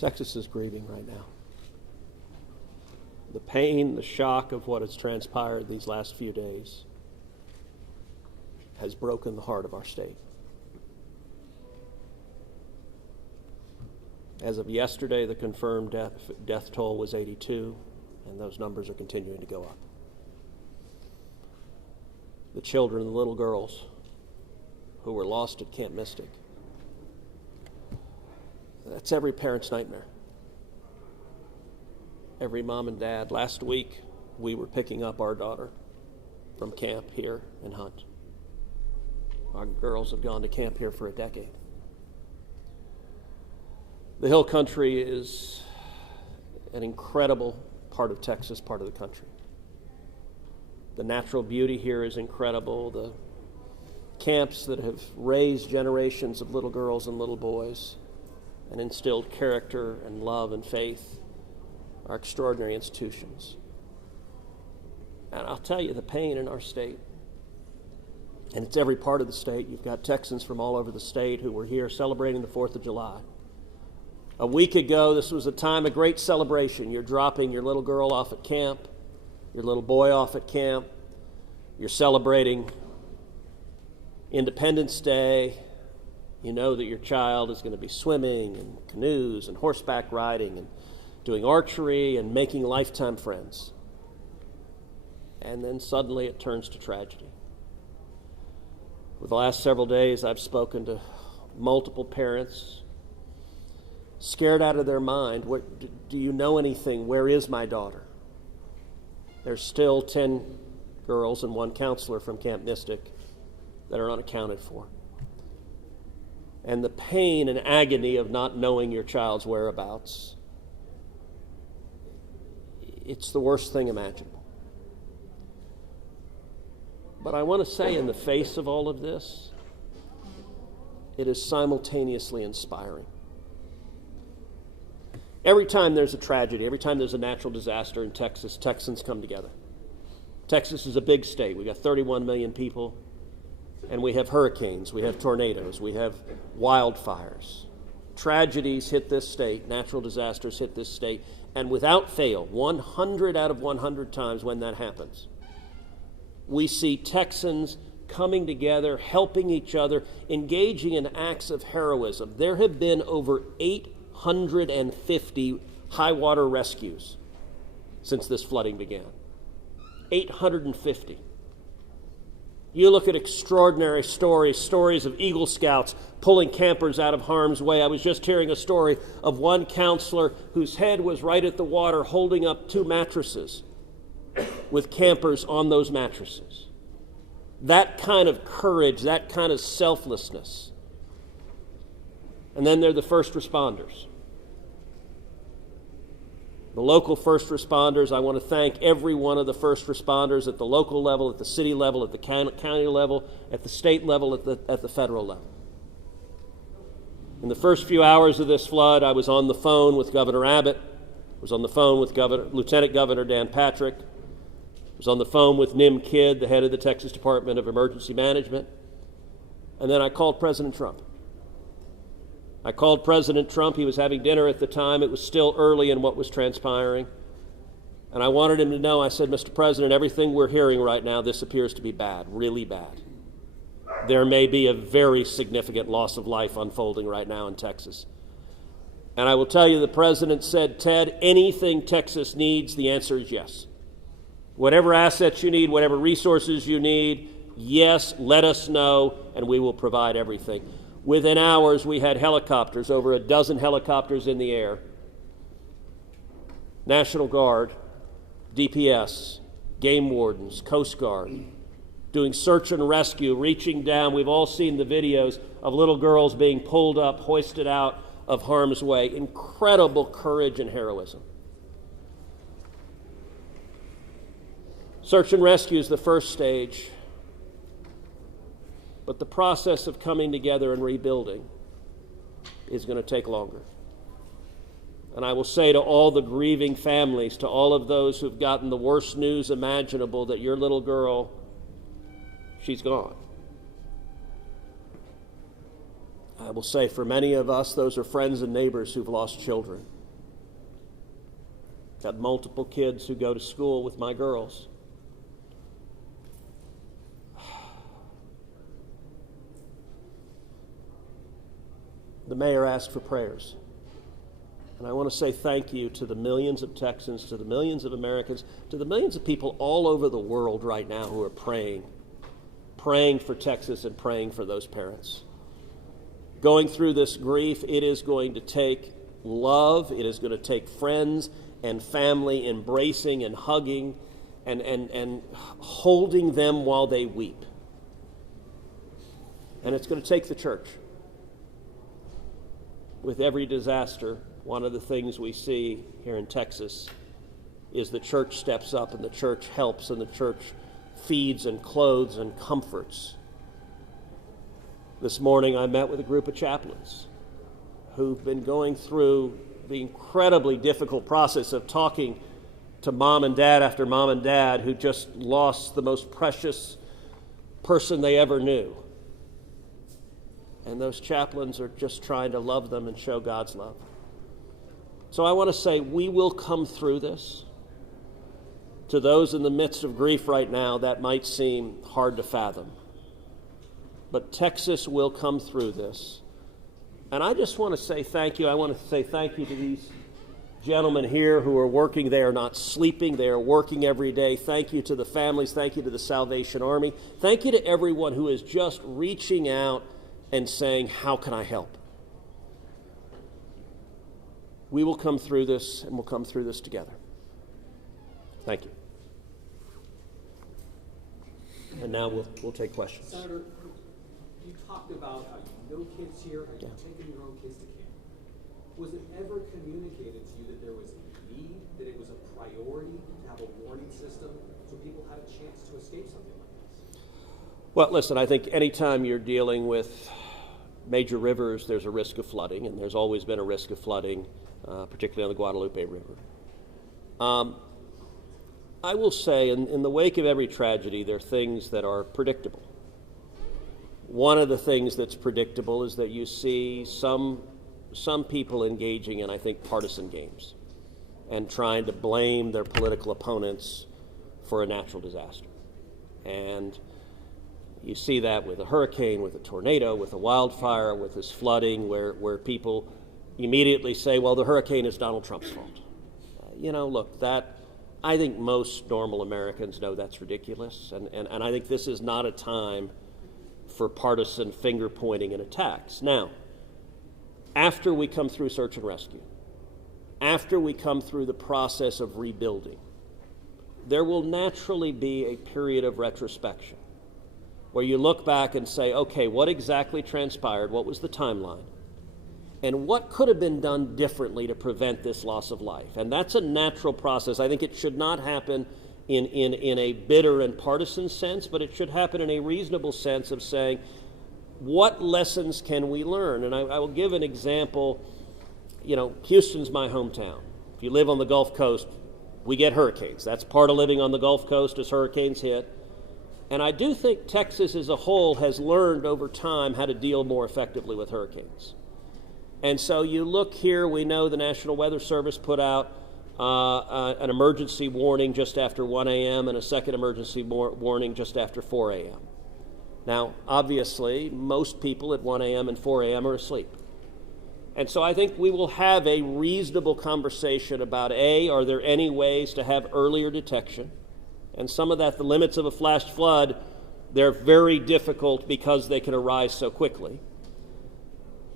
Texas is grieving right now. The pain, the shock of what has transpired these last few days has broken the heart of our state. As of yesterday, the confirmed death toll was 82, and those numbers are continuing to go up. The children, the little girls who were lost at Camp Mystic, that's every parent's nightmare. Every mom and dad. Last week, we were picking up our daughter from camp here in Hunt. Our girls have gone to camp here for a decade. The Hill Country is an incredible part of Texas, part of the country. The natural beauty here is incredible. The camps that have raised generations of little girls and little boys and instilled character and love and faith are extraordinary institutions. And I'll tell you, the pain in our state, and it's every part of the state. You've got Texans from all over the state who were here celebrating the 4th of July. A week ago, this was a time of great celebration. You're dropping your little girl off at camp, your little boy off at camp. You're celebrating Independence Day. You know that your child is going to be swimming and canoes and horseback riding and doing archery and making lifetime friends. And then suddenly it turns to tragedy. For the last several days, I've spoken to multiple parents scared out of their mind. Do you know anything? Where is my daughter? There's still 10 girls and 1 counselor from Camp Mystic that are unaccounted for. And the pain and agony of not knowing your child's whereabouts, it's the worst thing imaginable. But I want to say, in the face of all of this, it is simultaneously inspiring. Every time there's a tragedy, every time there's a natural disaster in Texas, Texans come together. Texas is a big state. We got 31 million people, and we have hurricanes, we have tornadoes, we have wildfires. Tragedies hit this state, natural disasters hit this state, and without fail, 100 out of 100 times when that happens, we see Texans coming together, helping each other, engaging in acts of heroism. There have been over 850 high water rescues since this flooding began. 850. You look at extraordinary stories of Eagle Scouts pulling campers out of harm's way. I was just hearing a story of one counselor whose head was right at the water holding up 2 mattresses with campers on those mattresses. That kind of courage, that kind of selflessness. And then there are the first responders. The local first responders, I want to thank every one of the first responders at the local level, at the city level, at the county level, at the state level, at the federal level. In the first few hours of this flood, I was on the phone with Governor Abbott, I was on the phone with Lieutenant Governor Dan Patrick, I was on the phone with Nim Kidd, the head of the Texas Department of Emergency Management, and then I called President Trump. I called President Trump. He was having dinner at the time. It was still early in what was transpiring. And I wanted him to know, I said, Mr. President, everything we're hearing right now, this appears to be bad, really bad. There may be a very significant loss of life unfolding right now in Texas. And I will tell you, the President said, Ted, anything Texas needs, the answer is yes. Whatever assets you need, whatever resources you need, yes, let us know, and we will provide everything. Within hours, we had helicopters, over 12 helicopters in the air. National Guard, DPS, game wardens, Coast Guard, doing search and rescue, reaching down. We've all seen the videos of little girls being pulled up, hoisted out of harm's way. Incredible courage and heroism. Search and rescue is the first stage. But the process of coming together and rebuilding is going to take longer. And I will say to all the grieving families, to all of those who've gotten the worst news imaginable, that your little girl, she's gone. I will say for many of us, those are friends and neighbors who've lost children. Got multiple kids who go to school with my girls. The mayor asked for prayers. And I want to say thank you to the millions of Texans, to the millions of Americans, to the millions of people all over the world right now who are praying for Texas and praying for those parents. Going through this grief, it is going to take love, it is going to take friends and family embracing and hugging and holding them while they weep. And it's going to take the church. With every disaster, one of the things we see here in Texas is the church steps up and the church helps and the church feeds and clothes and comforts. This morning I met with a group of chaplains who've been going through the incredibly difficult process of talking to mom and dad after mom and dad who just lost the most precious person they ever knew. And those chaplains are just trying to love them and show God's love. So I want to say we will come through this. To those in the midst of grief right now, that might seem hard to fathom. But Texas will come through this. And I just want to say thank you. I want to say thank you to these gentlemen here who are working. They are not sleeping. They are working every day. Thank you to the families. Thank you to the Salvation Army. Thank you to everyone who is just reaching out and saying, how can I help? We will come through this, and we'll come through this together. Thank you. And now we'll take questions. Senator, you talked about how you know kids here, how you've taken your own kids to camp. Was it ever communicated to you that there was a need, that it was a priority to have a warning system so people had a chance to escape something like this? Well, listen, I think anytime you're dealing with major rivers, there's a risk of flooding, and there's always been a risk of flooding, particularly on the Guadalupe River. I will say, in the wake of every tragedy, there are things that are predictable. One of the things that's predictable is that you see some people engaging in, I think, partisan games and trying to blame their political opponents for a natural disaster. And you see that with a hurricane, with a tornado, with a wildfire, with this flooding, where people immediately say, well, the hurricane is Donald Trump's fault. Look, that I think most normal Americans know that's ridiculous, and I think this is not a time for partisan finger-pointing and attacks. Now, after we come through search and rescue, after we come through the process of rebuilding, there will naturally be a period of retrospection where you look back and say, okay, what exactly transpired? What was the timeline? And what could have been done differently to prevent this loss of life? And that's a natural process. I think it should not happen in a bitter and partisan sense, but it should happen in a reasonable sense of saying, what lessons can we learn? And I will give an example. Houston's my hometown. If you live on the Gulf Coast, we get hurricanes. That's part of living on the Gulf Coast as hurricanes hit. And I do think Texas as a whole has learned over time how to deal more effectively with hurricanes. And so you look here, we know the National Weather Service put out an emergency warning just after 1 a.m. and a second emergency warning just after 4 a.m. Now, obviously, most people at 1 a.m. and 4 a.m. are asleep. And so I think we will have a reasonable conversation about, are there any ways to have earlier detection? And some of that, the limits of a flash flood, they're very difficult because they can arise so quickly.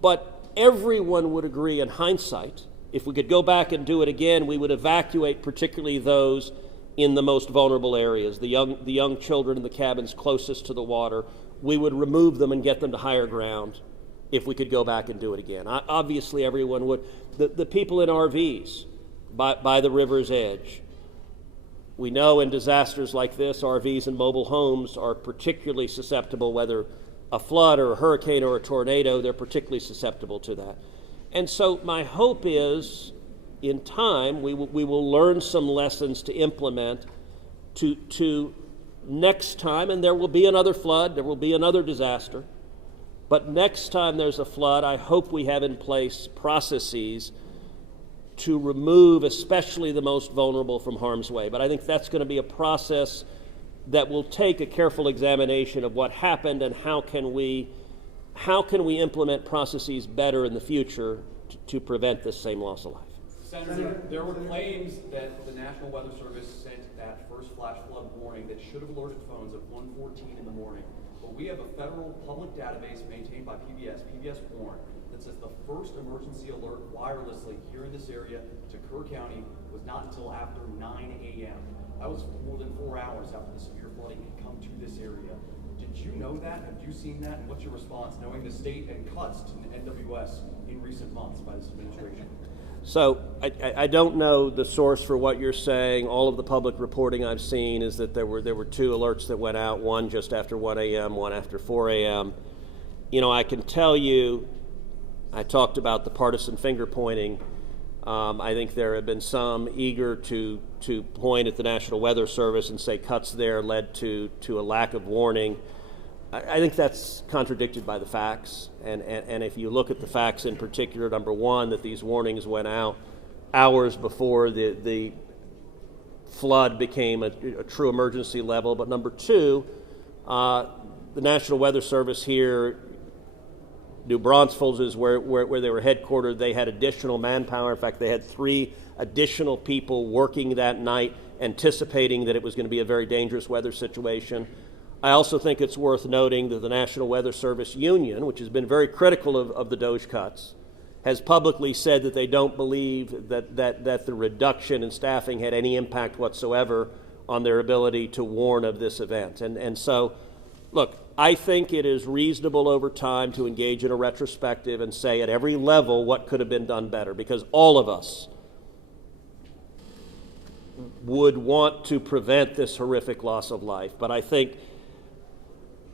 But everyone would agree in hindsight, if we could go back and do it again, we would evacuate particularly those in the most vulnerable areas, the young children in the cabins closest to the water. We would remove them and get them to higher ground if we could go back and do it again. Obviously, everyone would. The people in RVs by the river's edge. We know in disasters like this, RVs and mobile homes are particularly susceptible, whether a flood or a hurricane or a tornado, they're particularly susceptible to that. And so my hope is, in time, we will learn some lessons to implement to next time, and there will be another flood, there will be another disaster. But next time there's a flood, I hope we have in place processes to remove especially the most vulnerable from harm's way. But I think that's going to be a process that will take a careful examination of what happened and how can we implement processes better in the future to prevent this same loss of life. Senator, there were claims that the National Weather Service sent that first flash flood warning that should have alerted phones at 1:14 in the morning. But we have a federal public database maintained by PBS Warn, that says the first emergency alert wirelessly here in this area to Kerr County was not until after 9 a.m. That was more than 4 hours after the severe flooding had come to this area. Did you know that? Have you seen that? And what's your response, knowing the state and cuts to NWS in recent months by this administration? So I don't know the source for what you're saying. All of the public reporting I've seen is that there were two alerts that went out, one just after 1 a.m., one after 4 a.m. You know, I can tell you, I talked about the partisan finger pointing. I think there have been some eager to point at the National Weather Service and say cuts there led to a lack of warning. I think that's contradicted by the facts, and if you look at the facts in particular, number one, that these warnings went out hours before the flood became a true emergency level, but number two, the National Weather Service here, New Braunfels is where they were headquartered. They had additional manpower. In fact, they had 3 additional people working that night, anticipating that it was going to be a very dangerous weather situation. I also think it's worth noting that the National Weather Service Union, which has been very critical of the DOGE cuts, has publicly said that they don't believe that the reduction in staffing had any impact whatsoever on their ability to warn of this event. And so, look, I think it is reasonable over time to engage in a retrospective and say at every level what could have been done better, because all of us would want to prevent this horrific loss of life. But I think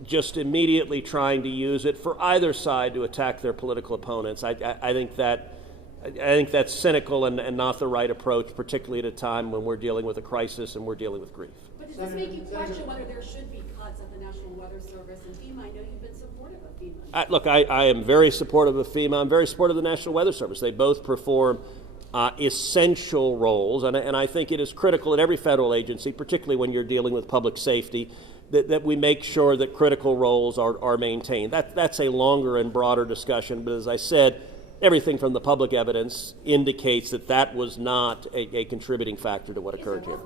just immediately trying to use it for either side to attack their political opponents, I think that's cynical and not the right approach, particularly at a time when we're dealing with a crisis and we're dealing with grief. But does this make you question whether there should be cuts at the National Weather Service and FEMA? I know you've been supportive of FEMA. Look, I am very supportive of FEMA. I'm very supportive of the National Weather Service. They both perform essential roles, and I think it is critical at every federal agency, particularly when you're dealing with public safety, that we make sure that critical roles are maintained. that's a longer and broader discussion, but as I said, everything from the public evidence indicates that was not a contributing factor to what occurred here.